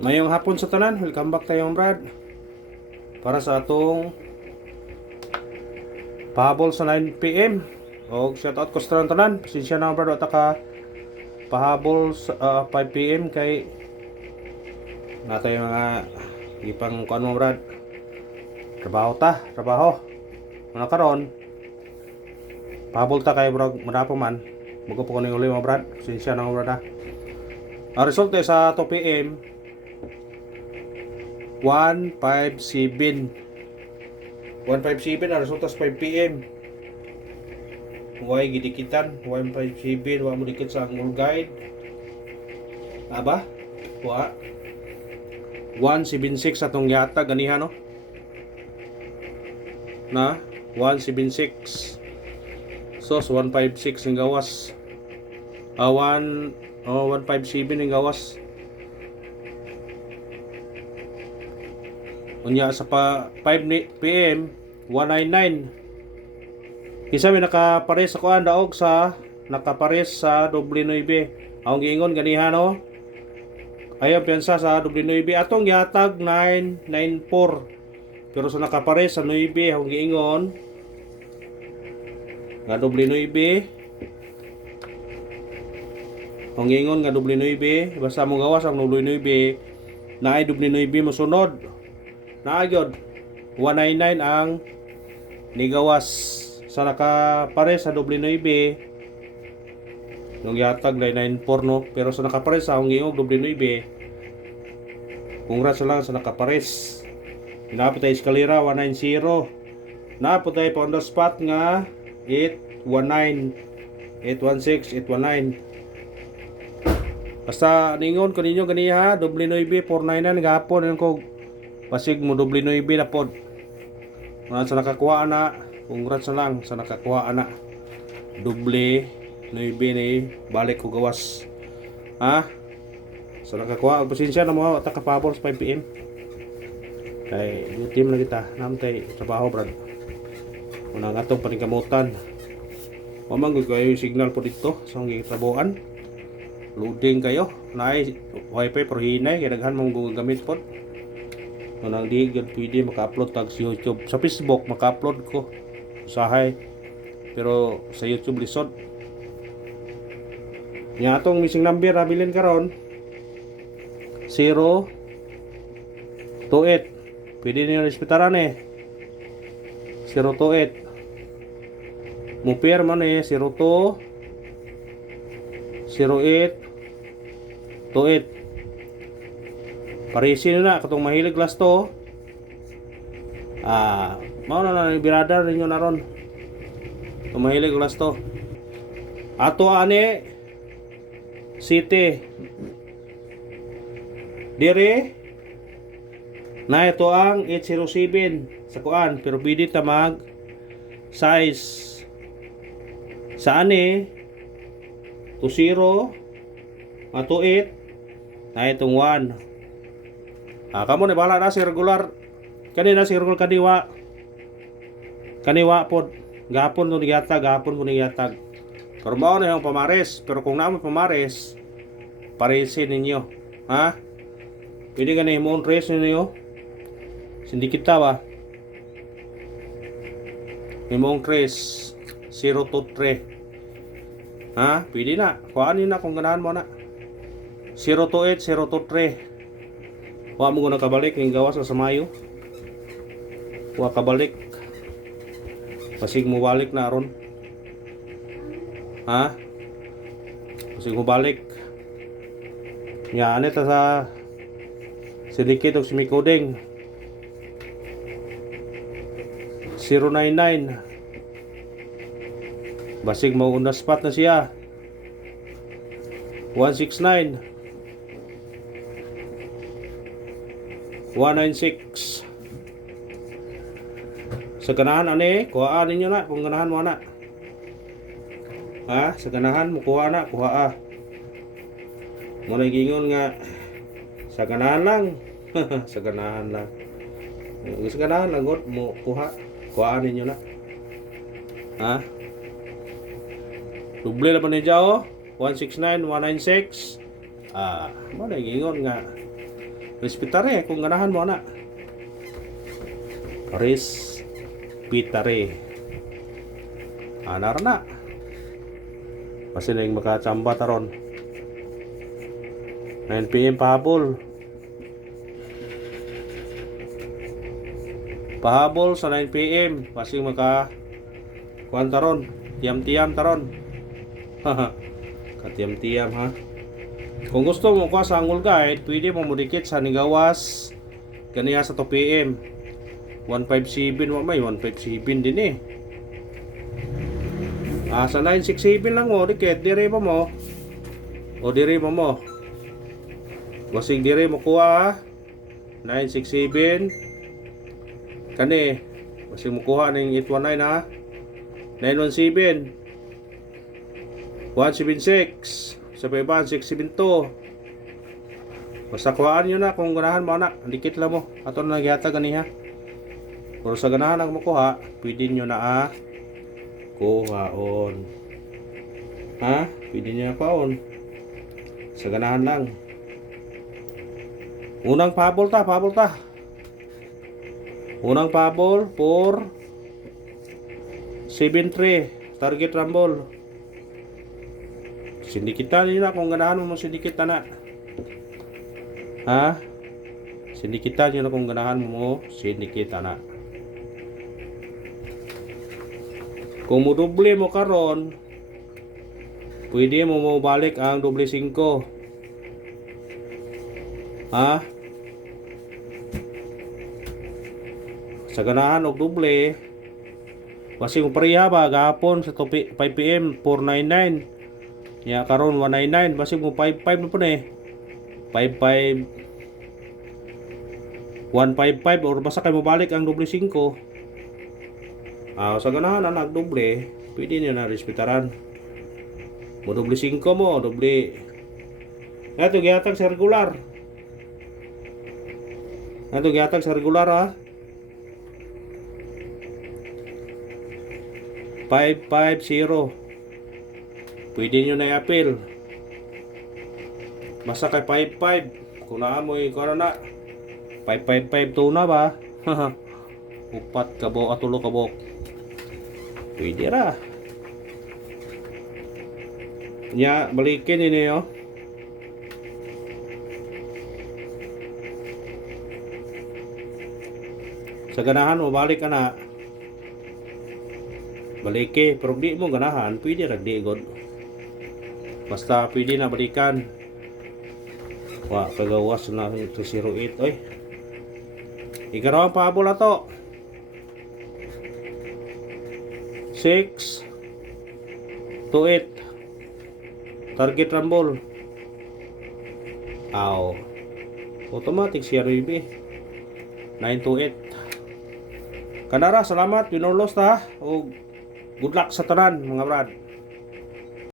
Mayong hapon sa tanan, welcome back tayo Brad. Para sa atong pahabol sa 9 PM. O shoutout ko sa tanan. Pasensya na Brad, wata ka pahabol sa 5 PM kay natay mga ipang kuan mo Brad. Trabaho. Ano karon? Pahabol ta kay Brad, madapo man. Mugo po ko ning uli mo Brad. Pasensya na Brad ha. Ang result sa 2 PM 157 ang resulta sa 5 PM. Huwag gidikitan 157, huwag mo dikit sa angul guide. Aba? Huwag 176 atong yata ganihan no? Na 176. So 156 ang gawas. 157 ang gawas. Unya sa 5 PM 199. Kisa may nakapares ako daog sa nakapares sa doble 9. Ang giingon ganiha no. Ayaw piyansa sa doble 9 atong yatag 994. Pero sa nakapares sa 9 ang giingon nga doble 9. Ang giingon nga doble 9 basta mo gawas ang doble 9 na ay doble 9 mo sunod. Naagyod 199 ang nigawas sa nakapare sa doble 9 nung yatag 994 no, pero sa nakapares sa akong giingog doble 9. Congrats lang sa nakapares. Napot tayo eskalera 190. Napot tayo pa on the spot nga 819 816 819. Basta ningon ko ninyo ganiha doble 9 499 gapon yun ko. Pasig mo doble 9 na pod. Wala sa nakakuha na. Congrats na lang sa nakakuha na. Doble 9 ni balik ko gawas. Ha? Sa nakakuha, pasensya na mo ta kapabor sa 5 PM. Kay team na kita, namtay trabaho brad. Unang atong paningkamutan. Mamang kayo signal po dito sa gitrabuan. Loading kayo. Naay wifi pero hinay kay daghan mong gamit pod. Nang di gud pwede maka-upload tag sa YouTube. Sa Facebook maka-upload ko usahay, pero sa YouTube lisod. Nya atong missing number habilin karon 028. Pwede niyo respetaran 028. Muper man 02 08 28. Parisin na katong mahilig last to. Mao na birada ninyo naron. Katong mahilig last to. Ato ani city. Dire na ito ang 807 sa kuan, pero pwede ta mag size sa ani 20 ato 8 na itong 1. Kamo na bahala na si regular. Kanina si regular kaniwa pod. Gapon ko niyatag. Pero mao na yung pamares. Pero kung naman pamares, paresin ninyo. Ha? Pwede ka na yung trace ninyo. Sindikit ta ba? Yung trace 023. Ha? Pwede na. Kuhanin na kung ganahan mo na. 028, 023. Wa mo ko nakabalik ng gawas sa Mayo. Wa kabalik. Pasig mo balik na aron. Ha? Pasig mo balik. Nya ani ta sa silikit og simikoding. 099. Basig mo on the spot na siya. 169 196. Sa ganahan ani, kuhaan ninyo na kung ganahan mo na. Ha? Sa ganahan mo kuha na, kuha. Mo na gingon nga sa ganahan lang. Sa ganahan lang. Sa ganahan lang god mo kuha. Kuhaan ninyo na. Ha? Duble na pa ni Jao. 169, 196. Mo na gingon nga Respetare kung ganahan mo ana. Respetare. Anar na. Kasi na yung makachamba taron. 9 PM pahabol. Pahabol sa 9 PM. Kasi kuan taron. Tiyam-tiyam taron. Haha. Katiyam-tiyam ha. Kung gusto mo kuha sa angle guide, pwede mo mudikit sa nigawas ganiya sa 2 PM. 157 mo may 157 din eh. Sa 967 lang mo dikit dire mo. O dire mo. Basig dire mo kuha ha. 967 kani basig mo kuha ning 819 ha. 917 176 sa paiban 672. Basta kuhaan nyo na kung ganahan mo anak. Dikit lang mo. Ato na nagyata ganiha. Pero sa ganahan ang makuha, pwede nyo na kuhaon. Ha? Pwede nyo na kuhaon. Sa ganahan lang. Unang pahabol ta. Unang pahabol for 7-3. Target rumble. Sindikitan nyo na kung ganahan mo sindikitan na. Ha? Sindikitan nyo na kung ganahan mo sindikitan na. Kung mo doble mo karon, pwede mo balik ang doble 5. Ha? Sa ganahan og doble, kasi mo pareha ba gahapon sa 5 PM 499. Ya karon 199, basi mo 55 na po na eh. 55 155 or basta kay mo balik ang doble 5. Sa ganahan na nagdoble, pwede niyo na respetaran. Mo doble 5 mo, doble. Ato gihatag sa regular. Ha. 550. Pwede nyo na i-appeal. Basta kay 55. Kung naamoy ko na 555 to na ba? Upat kabok at tulo kabok. Pwede ra. Nya balikin ini yo. Sa ganahan mo balik ka na. Balike, pero di mo ganahan, pwede ra di god. Basta pwede na balikan. Kagawas na ito 08 oy. Ikarawang pahabol ato. 6 to 8. Target rumble. Automatic si RB. 9 to 8. Kanara, salamat, winorlos ta. O good luck sa tanan mga brad.